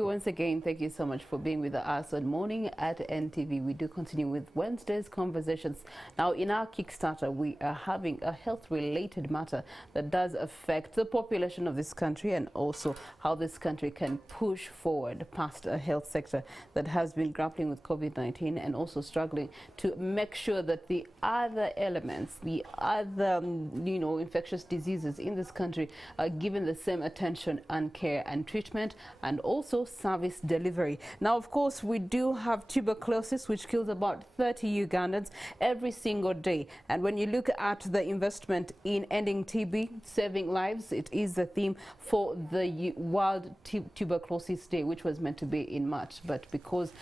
Once again, thank you so much for being with us on Morning at NTV. We do continue with Wednesday's conversations. Now, in our Kickstarter, we are having a health-related matter that does affect the population of this country and also how this country can push forward past a health sector that has been grappling with COVID-19 and also struggling to make sure that the other elements, the other, infectious diseases in this country are given the same attention and care and treatment, and also service delivery. Now, of course, we do have tuberculosis, which kills about 30 Ugandans every single day. And when you look at the investment in ending TB, saving lives, it is the theme for the World Tuberculosis Day, which was meant to be in March. But because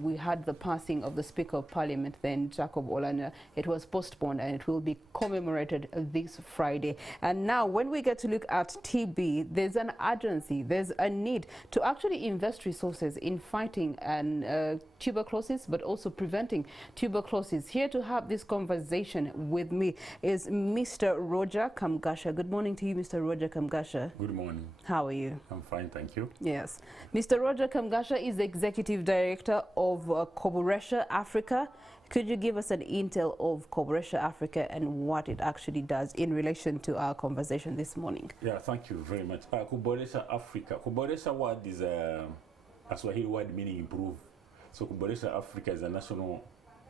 we had the passing of the Speaker of Parliament, then Jacob Oulanyah, it was postponed and it will be commemorated this Friday. And now, when we get to look at TB, there's an urgency, there's a need to actually invest resources in fighting tuberculosis, but also preventing tuberculosis. Here to have this conversation with me is Mr. Roger Kamgasha. Good morning to you, Mr. Roger Kamgasha. Good morning. How are you? I'm fine, thank you. Yes. Mr. Roger Kamgasha is the Executive Director of Koboresha Africa. Could you give us an intel of Koboresha Africa and what it actually does in relation to our conversation this morning? Yeah, thank you very much. Koboresha Africa. Koboresha word is a Swahili word meaning improve. So Koboresha Africa is a national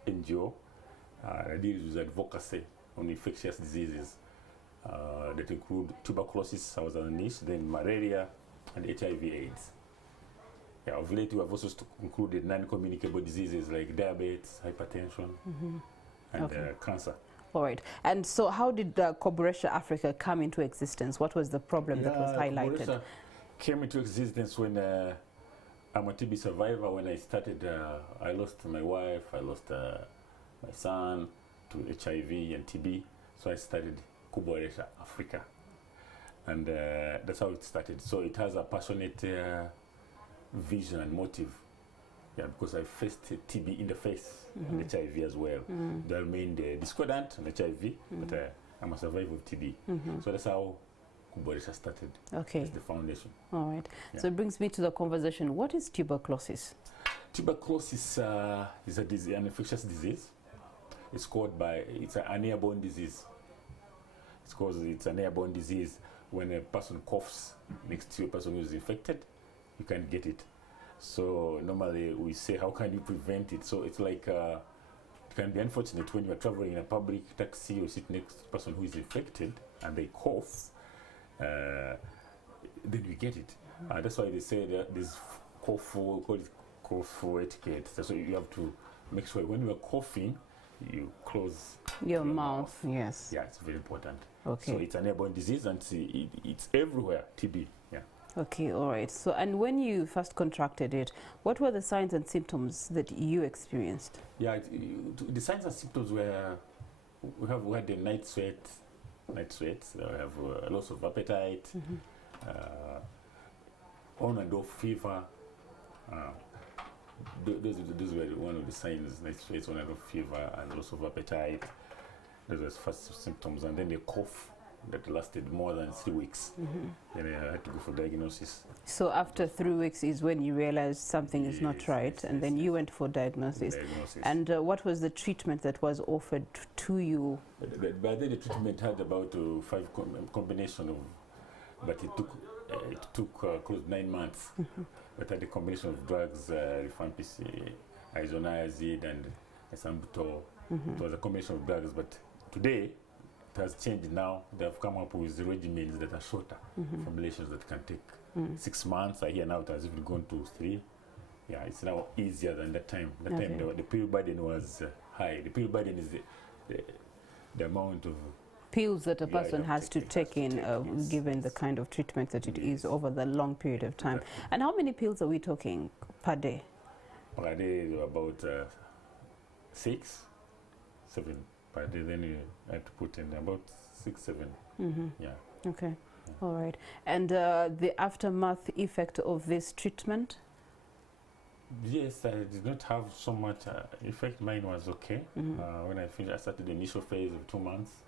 NGO that deals with advocacy on infectious diseases that include tuberculosis, I was on the niche, then malaria and HIV/AIDS. Yeah, of late we have also included non-communicable diseases like diabetes, hypertension, and cancer. All right. And so how did Koboresha Africa come into existence? What was the problem that was highlighted? Koboresha came into existence when I'm a TB survivor. When I started, I lost my wife, I lost my son to HIV and TB. So I started Koboresha Africa. And that's how it started. So it has a passionate vision and motive, because I faced TB in the face and HIV as well. That remained discordant on HIV, but I'm a survivor of TB. So that's how Koboresha started. Okay. As the foundation. All right. Yeah. So it brings me to the conversation. What is tuberculosis? Tuberculosis is an infectious disease. It's an airborne disease. It's an airborne disease. When a person coughs next to a person who is infected, you can get it. So normally we say, how can you prevent it? So it's like, it can be unfortunate when you're traveling in a public taxi or sit next to a person who is infected and they cough, then you get it. That's why they say that this we call it cough etiquette. So you have to make sure when you are coughing, you close your mouth. Yes. Yeah, it's very important. Okay. So it's an airborne disease and it's everywhere, TB. Yeah. Okay, all right. So, and when you first contracted it, what were the signs and symptoms that you experienced? Yeah, the signs and symptoms were, we had the night sweats, we have loss of appetite, on and off fever. Those were one of the signs: night sweats, on and off fever, and loss of appetite. Those were the first symptoms, and then the cough that lasted more than 3 weeks. Then I had to go for diagnosis. So after 3 weeks is when you realized something is not right, and then you went for diagnosis. And what was the treatment that was offered to you? By then the treatment had about 5 combination of, but it took close to 9 months. But had a combination of drugs, rifampicin, isoniazid, and Sambutal. It was a combination of drugs, but today it has changed now. They have come up with regimens that are shorter, formulations that can take 6 months. I hear now it has even gone to 3. Yeah, it's now easier than that time. That time the pill burden was high. The pill burden is the amount of pills that a person has to take in, given the kind of treatment that it is over the long period of time. Exactly. And how many pills are we talking per day? Per day, about 6, 7 per day. Then you have to put in about 6, 7. Yeah. Okay. Yeah. All right. And the aftermath effect of this treatment? Yes, I did not have so much effect. Mine was okay. When I finished, I started the initial phase of 2 months.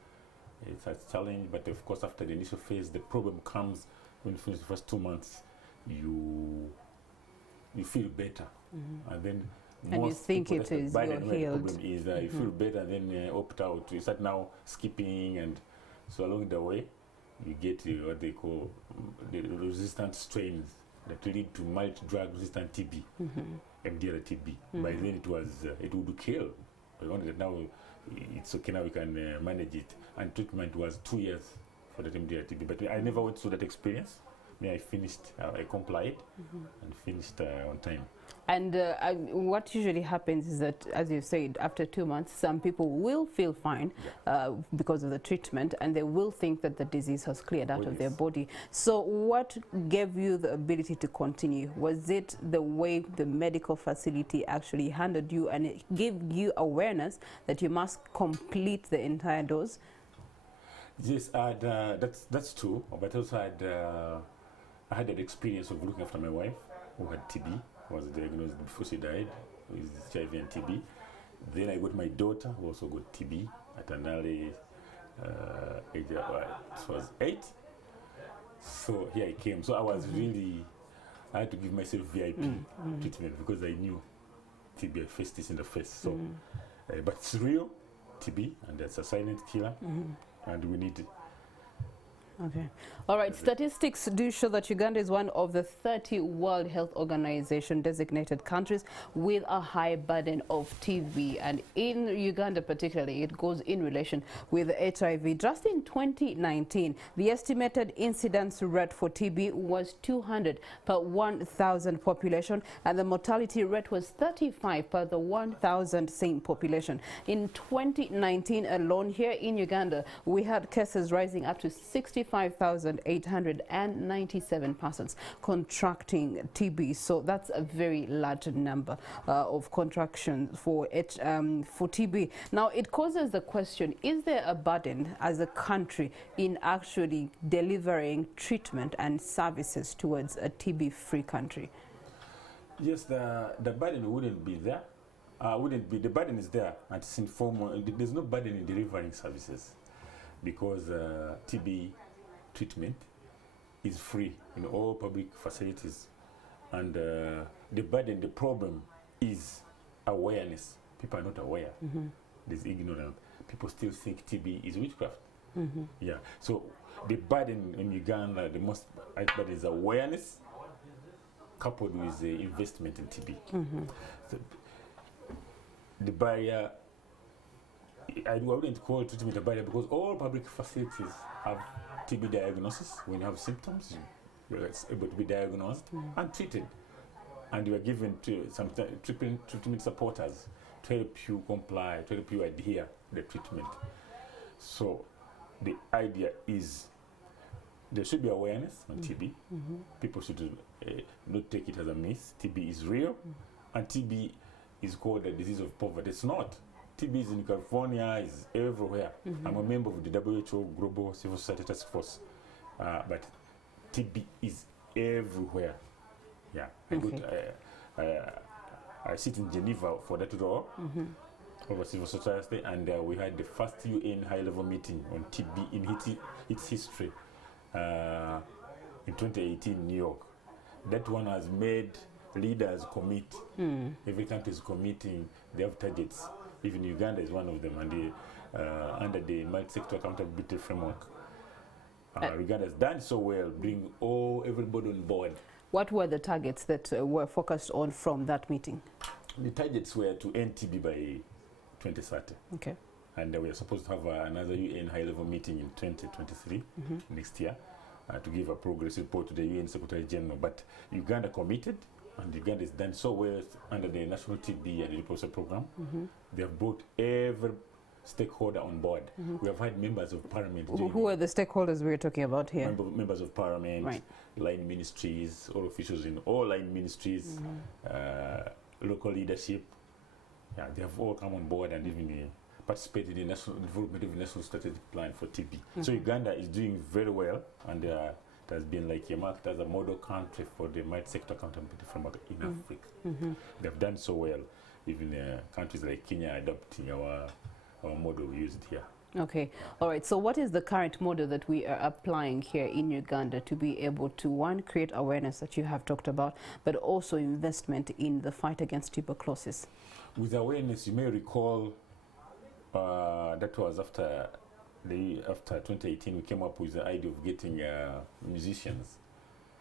It's a challenge, but of course after the initial phase, the problem comes when you finish the first 2 months. You you feel better, and then And you think people, it that's the is burden you're where the healed. problem is you feel better, and then opt out. You start now skipping, and so along the way, you get what they call the resistant strains that lead to multi-drug resistant TB, MDR TB. By then it would kill. We only that now it's okay, now we can manage it. And treatment was 2 years for the MDR TB. But I never went through that experience. I finished, I complied and finished on time. And what usually happens is that, as you said, after 2 months, some people will feel fine because of the treatment, and they will think that the disease has cleared out of their body. So what gave you the ability to continue? Was it the way the medical facility actually handled you, and it gave you awareness that you must complete the entire dose? Yes, that's true. But also I had an experience of looking after my wife who had TB. Was diagnosed before she died with HIV and TB. Then I got my daughter who also got TB at an early age. It was 8. So here I came. So I was really, I had to give myself VIP treatment because I knew TB. I faced this in the face. So, but it's real TB, and it's a silent killer, and we need it. Okay. All right. Statistics do show that Uganda is one of the 30 World Health Organization designated countries with a high burden of TB. And in Uganda particularly, it goes in relation with HIV. Just in 2019, the estimated incidence rate for TB was 200 per 1,000 population, and the mortality rate was 35 per the 1,000 same population. In 2019 alone here in Uganda, we had cases rising up to 65,897 persons contracting TB. So that's a very large number of contractions for TB. Now, it causes the question, is there a burden as a country in actually delivering treatment and services towards a TB-free country? Yes, the burden wouldn't be there. The burden is there, and it's informal. There's no burden in delivering services because TB treatment is free in all public facilities, and the burden, the problem is awareness. People are not aware. There's ignorance. People still think TB is witchcraft. Yeah. So the burden in Uganda, the most burden is awareness coupled with the investment in TB. So the barrier, I wouldn't call treatment a barrier because all public facilities have TB diagnosis. When you have symptoms, you're able to be diagnosed and treated. And you are given to some treatment supporters to help you comply, to help you adhere to the treatment. So the idea is there should be awareness on TB. People should not take it as a myth. TB is real, and TB is called a disease of poverty. It's not. TB is in California, is everywhere. I'm a member of the WHO Global Civil Society Task Force, but TB is everywhere. Yeah, I sit in Geneva for that role over civil society, and we had the first UN high-level meeting on TB in its history in 2018 in New York. That one has made leaders commit. Every country is committing. They have targets. Even Uganda is one of them, and under the multi-sector accountability framework, Uganda has done so well, bring everybody on board. What were the targets that were focused on from that meeting? The targets were to end TB by 2030. Okay. And we are supposed to have another UN high-level meeting in 2023, next year, to give a progress report to the UN Secretary General. But Uganda committed, and Uganda has done so well under the National TB and Leprosy Program. They have brought every stakeholder on board. We have had members of parliament. Who are the stakeholders we're talking about here? Members of parliament, line ministries, all officials in all line ministries, local leadership. Yeah, they have all come on board and even participated in the development of the national strategic plan for TB. So Uganda is doing very well, and it has been like marked as a model country for the multi-sector accountability framework in Africa. They have done so well, even countries like Kenya adopting our model we used here. Okay, all right. So what is the current model that we are applying here in Uganda to be able to, one, create awareness that you have talked about, but also investment in the fight against tuberculosis? With awareness, you may recall that was after 2018, we came up with the idea of getting musicians,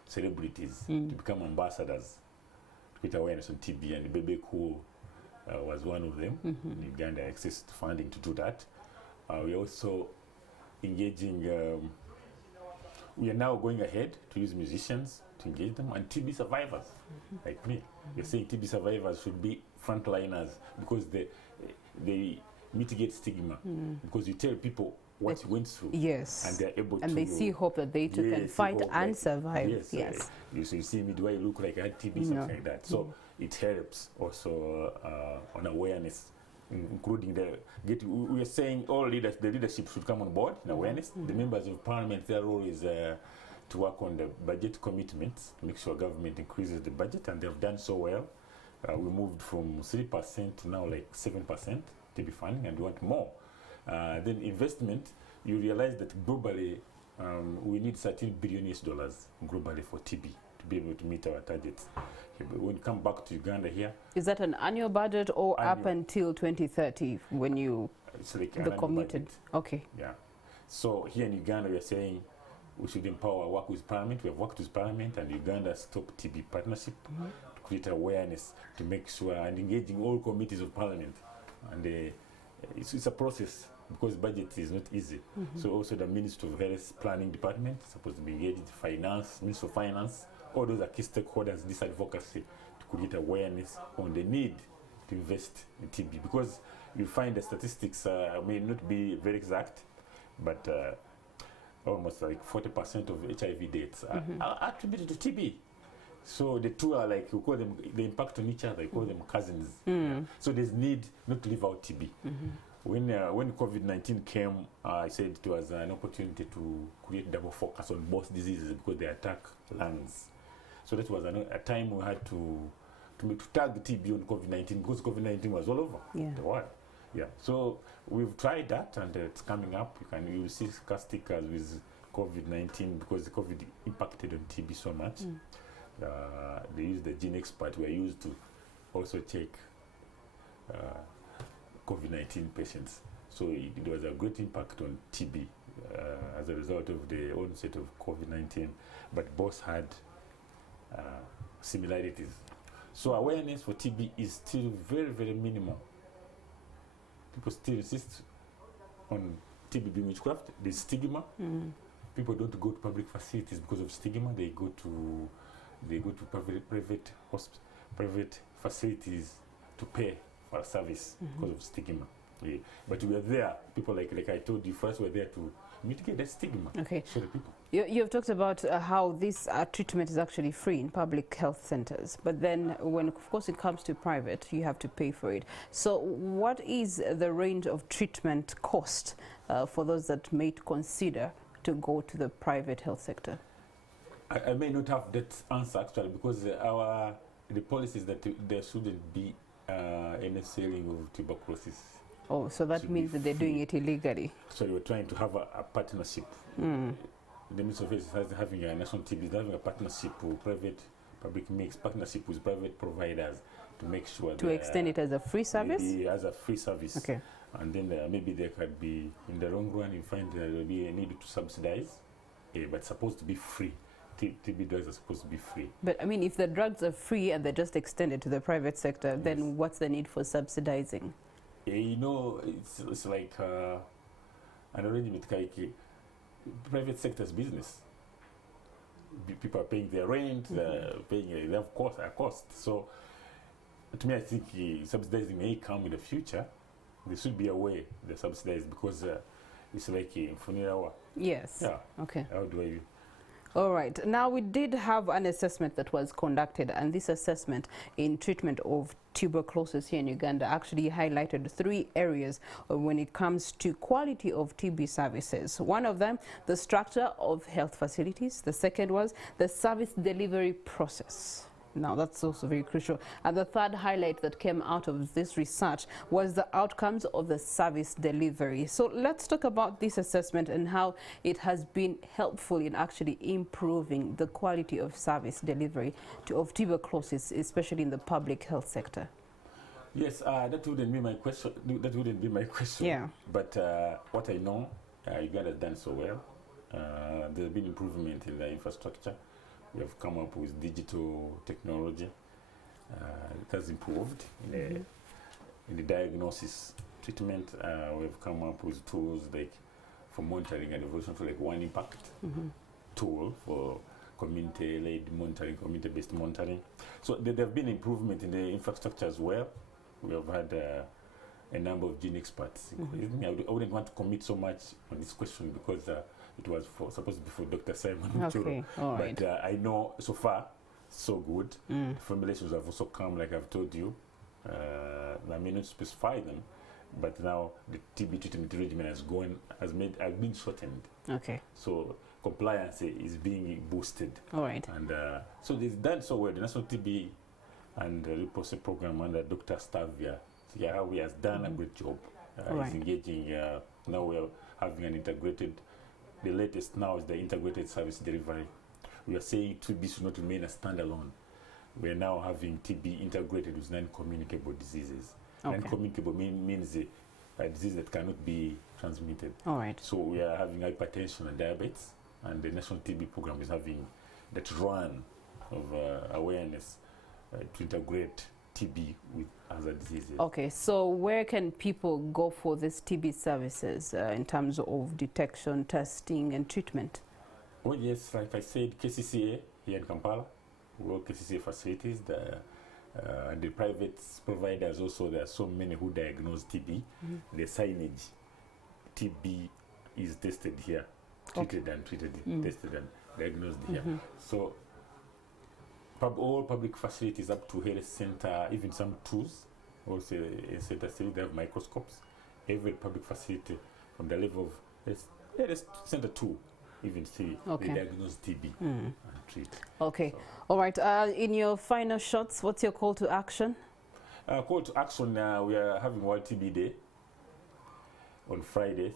celebrities, to become ambassadors to create awareness on TB, and Bebe Cool was one of them. In Uganda accessed funding to do that. We're also engaging, we are now going ahead to use musicians to engage them, and TB survivors like me. We're saying TB survivors should be frontliners because they mitigate stigma, because you tell people what you went through. Yes. And they're able and to... they see hope that they too can fight and survive. Yes. Yes. You see me, do I look like I had TB, something like that. So it helps also on awareness, including we are saying all leaders, the leadership should come on board in awareness. The members of parliament, their role is to work on the budget commitments, to make sure government increases the budget, and they've done so well. We moved from 3% to now like 7% TB funding, and we want more. Then investment, you realize that globally we need $13 billion globally for TB to be able to meet our targets. When you come back to Uganda here, is that an annual budget or annual, up until 2030 when you it's like the committed? Budget. Okay. Yeah. So here in Uganda, we are saying we should empower work with Parliament. We have worked with Parliament and Uganda's Stop TB Partnership to create awareness, to make sure, and engaging all committees of Parliament. And it's a process, because budget is not easy. So also the Ministry of Health Planning Department is supposed to be engaged, Finance, Ministry of Finance, all those are key stakeholders in this advocacy to create awareness on the need to invest in TB, because you find the statistics may not be very exact, but almost like 40% of HIV deaths are attributed to TB. So the two are like, we call them, they impact on each other, we call them cousins. Yeah. So there's need not to leave out TB. When COVID-19 came, I said it was an opportunity to create double focus on both diseases because they attack lungs. So that was a time we had to tag TB on COVID-19, because COVID-19 was all over the world. Yeah. So we've tried that, and it's coming up. You see car stickers with COVID-19 because COVID impacted on TB so much. They use the gene expert. We are used to also check COVID-19 patients. So it was a great impact on TB as a result of the onset of COVID-19, but both had similarities. So awareness for TB is still very, very minimal. People still insist on TB being witchcraft. There's stigma. People don't go to public facilities because of stigma. They go to private facilities to pay for a service because of stigma. Yeah. But we are there, people like I told you first, we're there to mitigate that stigma. Okay. Show the people. You've talked about how this treatment is actually free in public health centers, but then when, of course, it comes to private, you have to pay for it. So what is the range of treatment cost for those that may consider to go to the private health sector? I may not have that answer actually, because the policy is that there shouldn't be any selling of tuberculosis. Oh, so that means that they're doing it illegally. So you're trying to have a partnership. The Ministry of Health is having a national TB, is having a partnership with public mix, partnership with private providers to make sure to extend it as a free service? Maybe as a free service. Okay. And then maybe there could be, in the long run, you find there will be a need to subsidize, but it's supposed to be free. TB drugs are supposed to be free. But I mean, if the drugs are free and they're just extended to the private sector, then what's the need for subsidizing? You know, it's like an arrangement, like private sector's business. People are paying their rent, they're paying their cost. So, to me, I think subsidizing may come in the future. There should be a way they subsidize, because it's like Funirawa. Yes. Yeah. Okay. How do I? All right. Now, we did have an assessment that was conducted, and this assessment in treatment of tuberculosis here in Uganda actually highlighted 3 areas when it comes to quality of TB services. One of them, the structure of health facilities. The second was the service delivery process. Now, that's also very crucial. And the third highlight that came out of this research was the outcomes of the service delivery. So let's talk about this assessment and how it has been helpful in actually improving the quality of service delivery of tuberculosis, especially in the public health sector. Yes, that wouldn't be my question. That wouldn't be my question. Yeah. But what I know, Uganda has done so well. There's been improvement in the infrastructure. We have come up with digital technology. It has improved in the diagnosis treatment. We have come up with tools like for monitoring and evolution, for like One Impact tool for community-led monitoring, community-based monitoring. So there have been improvement in the infrastructure as well. We have had a number of gene experts. I wouldn't want to commit so much on this question because it was supposed to be for Dr. Simon Muchuru. Okay, all right. But I know so far, so good. Formulations have also come, like I've told you. I may not specify them, but now the TB treatment regimen has been shortened. Okay. So compliance is being boosted. All right. And so they've done so well. The National TB and Reprocess program under Dr. Stavia, we has done a great job. He's engaging. Now we are having an integrated. The latest now is the integrated service delivery. We are saying TB should not remain a standalone. We are now having TB integrated with non-communicable diseases. Okay. Non-communicable means a disease that cannot be transmitted. All right. So we are having hypertension and diabetes, and the National TB program is having that run of awareness to integrate TB with other diseases. Okay, so where can people go for these TB services in terms of detection, testing, and treatment? Oh yes, like I said, KCCA here in Kampala, all KCCA facilities, the private providers also, there are so many who diagnose TB. The signage, TB is tested here, treated and treated, tested and diagnosed here. So all public facilities up to health center, even some tools, also in center still they have microscopes. Every public facility from the level of health center 2, even still they diagnose TB and treat. Okay, so. All right. In your final shots, what's your call to action? Call to action, we are having World TB Day on Friday,